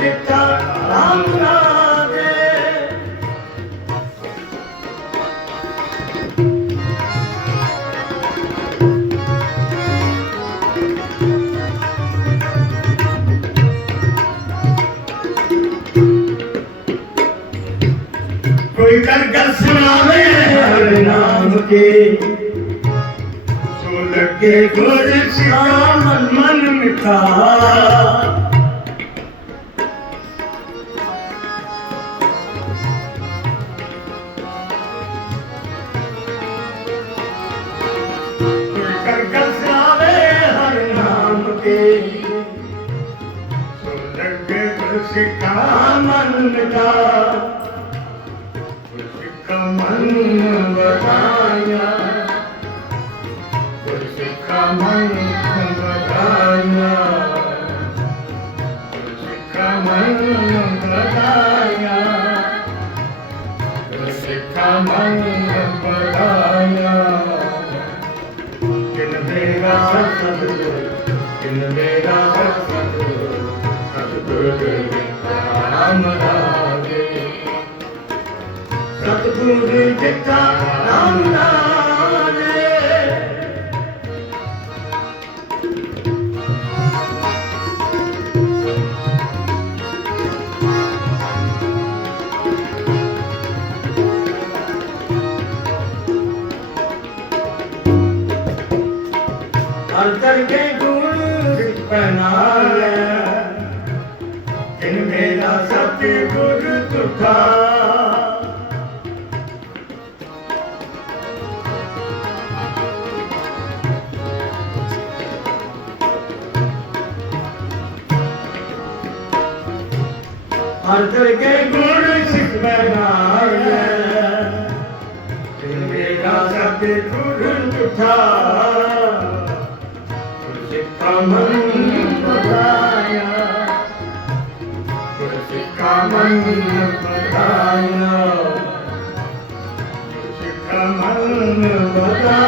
ਰਾਜੇ ਰਾਮ ਰਾਜੇ। ਕੋਈ ਕਰ ਗੱਲ ਸੁਣਾਵੇ ਹਰ ਨਾਮ ਕੇ। ਸੋ ਲੱਗੇ ਗੁਰ ਸਿਆ ਮਨ ਮਨ ਮਿਠਾ। ਕੋਈ ਮਨ ਮਿਠਾ ਸਿੱਖ ਮਨ ਬਤਾਇਆ ਸਤਿਗੁਰ ਦਿੱਤਾ ਨਾਮ ਨਾਲੇ ਹਰ ਕਰਕੇ ਗੁਣ ਸਿੱਖ ਬਣਾ ਮੇਰਾ ਸਤਿਗੁਰ ਤੁਠਾ ਹਰ ਕਰਕੇ ਗੁਣ ਸਿੱਖ ਬਨਾਇਆ ਤੇ ਮੇਰਾ ਸਤਿ ਗੁਰ ਤੁਠਾ ਸਿੱਖਾ ਮਨ ਬਤਾਇਆ ਗੁਰ ਸਿੱਖਾ ਮਨ ਬਤਾਇਆ ਗੁਰ ਸਿੱਖਾ ਮਨ ਬਤਾਇਆ